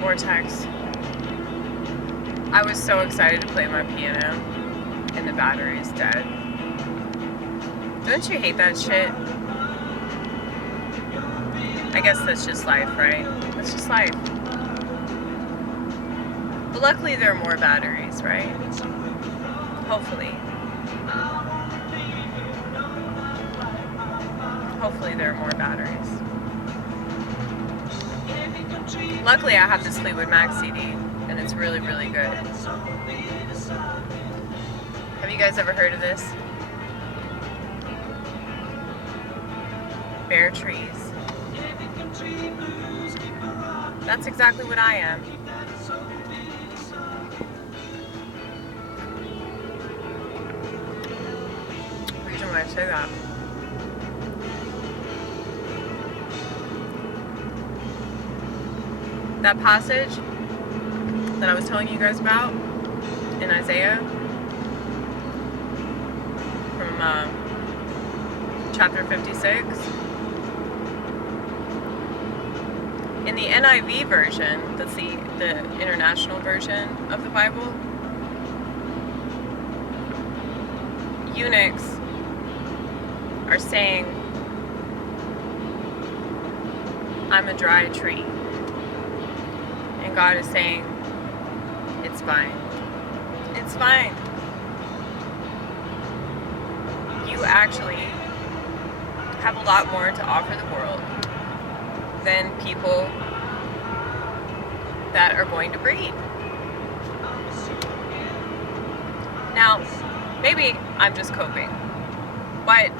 Vortex. I was so excited to play my piano, and the battery is dead. Don't you hate that shit? I guess that's just life, right? That's just life. But luckily there are more batteries, right? Hopefully. Hopefully there are more batteries. Luckily I have this Fleetwood Mac CD, and it's really, really good. Have you guys ever heard of this? Bare trees. That's exactly what I am. Reason why I say that. That passage that I was telling you guys about in Isaiah from chapter 56. In the NIV version, that's the international version of the Bible, eunuchs are saying, I'm a dry tree. And God is saying, it's fine. It's fine. You actually have a lot more to offer the world than people that are going to breed. Now, maybe I'm just coping, but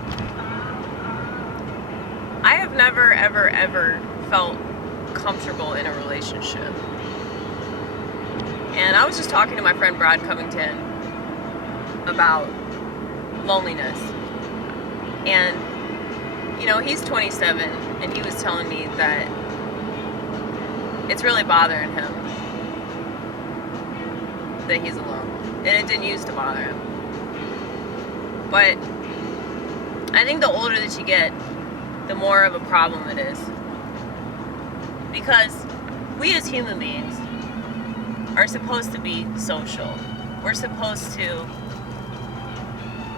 I have never, ever felt comfortable in a relationship. And I was just talking to my friend Brad Covington about loneliness. And, you know, he's 27, and he was telling me that it's really bothering him that he's alone. And it didn't used to bother him. But I think the older that you get, the more of a problem it is. Because we as human beings are supposed to be social. We're supposed to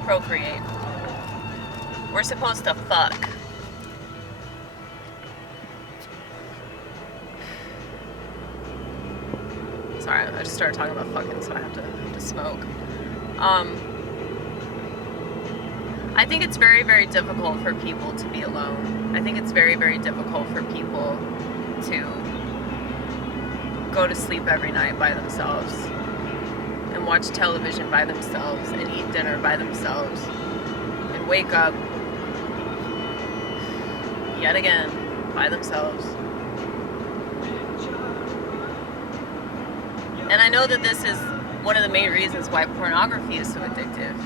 procreate. We're supposed to fuck. Sorry, I just started talking about fucking, so I have to smoke. I think it's very, very difficult for people to be alone. I think it's very, very difficult for people to go to sleep every night by themselves and watch television by themselves and eat dinner by themselves and wake up yet again by themselves. And I know that this is one of the main reasons why pornography is so addictive.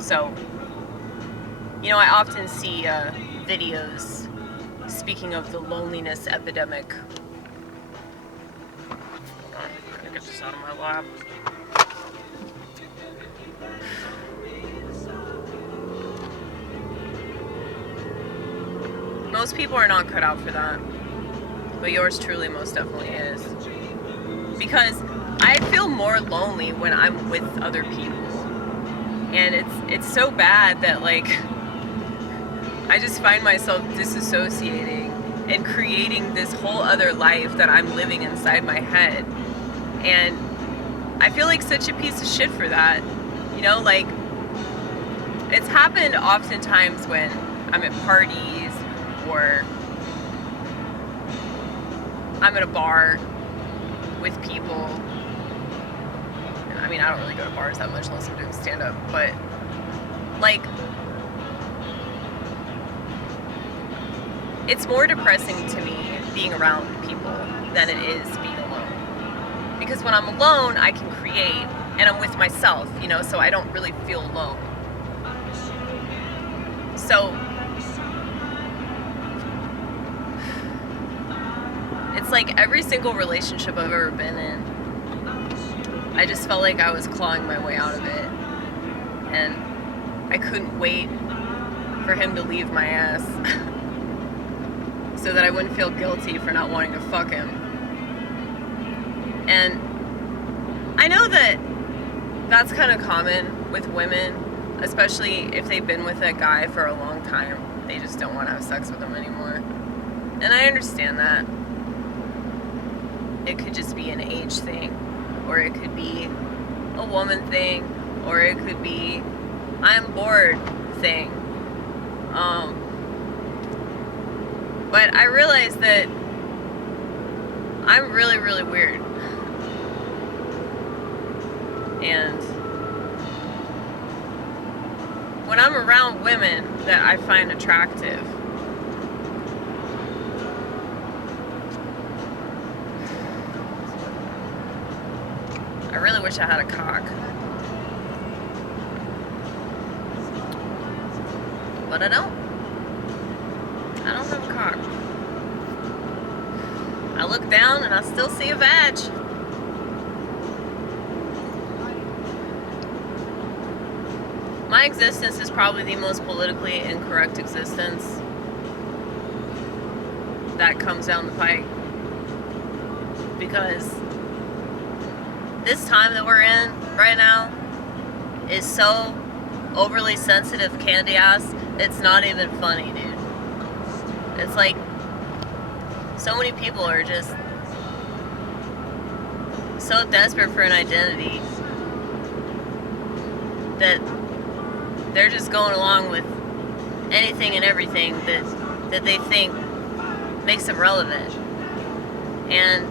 So, you know, I often see videos speaking of the loneliness epidemic. Hold on, I'm gonna get this out of my lap. Most people are not cut out for that, but yours truly most definitely is. Because I feel more lonely when I'm with other people. And it's so bad that, like, I just find myself disassociating and creating this whole other life that I'm living inside my head. And I feel like such a piece of shit for that. You know, like, it's happened oftentimes when I'm at parties or I'm at a bar with people. I mean, I don't really go to bars that much unless I'm doing stand-up, but, like, it's more depressing to me being around people than it is being alone. Because when I'm alone, I can create, and I'm with myself, you know, so I don't really feel alone. So, it's like every single relationship I've ever been in, I just felt like I was clawing my way out of it. And I couldn't wait for him to leave my ass. so that I wouldn't feel guilty for not wanting to fuck him. And I know that that's kind of common with women, especially if they've been with a guy for a long time. They just don't want to have sex with him anymore. And I understand that. It could just be an age thing, or it could be a woman thing, or it could be I'm bored thing. But I realized that I'm really, really weird. And when I'm around women that I find attractive, I really wish I had a cock. But I don't. I don't have a cock. I look down and I still see a vag. My existence is probably the most politically incorrect existence that comes down the pike. Because this time that we're in right now is so overly sensitive candy ass, it's not even funny, dude. It's like so many people are just so desperate for an identity that they're just going along with anything and everything that they think makes them relevant. And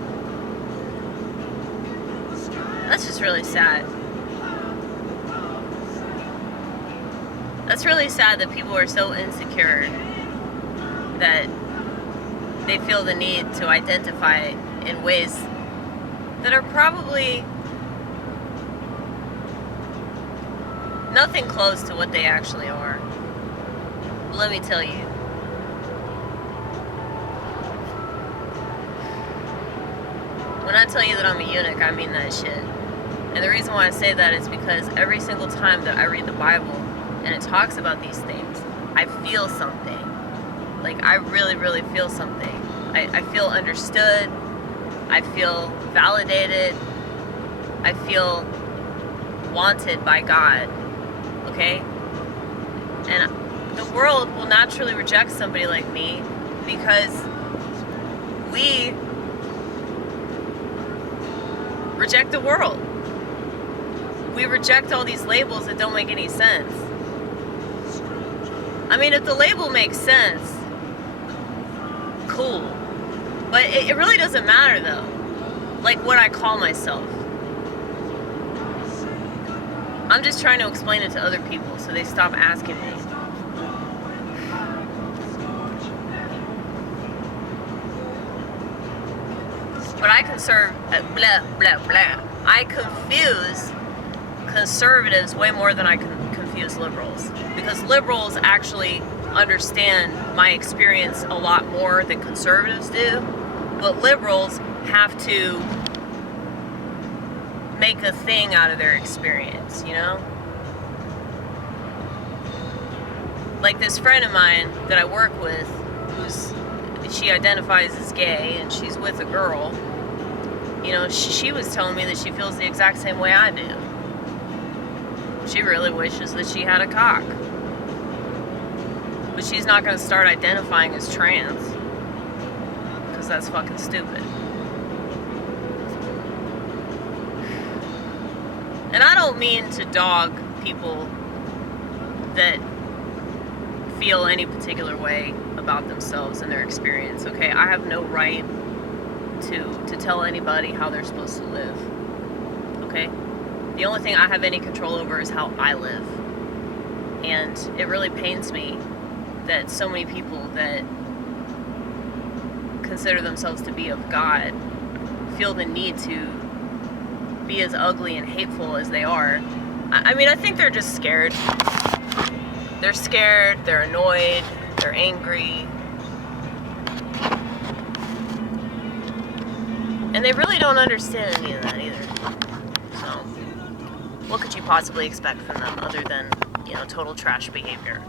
that's just really sad. That's really sad that people are so insecure that they feel the need to identify in ways that are probably nothing close to what they actually are. Let me tell you. When I tell you that I'm a eunuch, I mean that shit. And the reason why I say that is because every single time that I read the Bible and it talks about these things, I feel something. Like, I really, really feel something. I feel understood. I feel validated. I feel wanted by God. Okay? And the world will naturally reject somebody like me because we reject the world. We reject all these labels that don't make any sense. I mean, if the label makes sense, cool. But it really doesn't matter, though. Like, what I call myself. I'm just trying to explain it to other people so they stop asking me. But I I confuse conservatives way more than I can confuse liberals. Because liberals actually understand my experience a lot more than conservatives do. But liberals have to make a thing out of their experience, you know? Like this friend of mine that I work with, she identifies as gay and she's with a girl. You know, she was telling me that she feels the exact same way I do. She really wishes that she had a cock. But she's not going to start identifying as trans. Because that's fucking stupid. And I don't mean to dog people that feel any particular way about themselves and their experience, okay? I have no right to tell anybody how they're supposed to live, okay? The only thing I have any control over is how I live. And it really pains me that so many people that consider themselves to be of God feel the need to be as ugly and hateful as they are. I mean, I think they're just scared. They're scared, they're annoyed, they're angry. And they really don't understand any of that either. So, what could you possibly expect from them other than, you know, total trash behavior?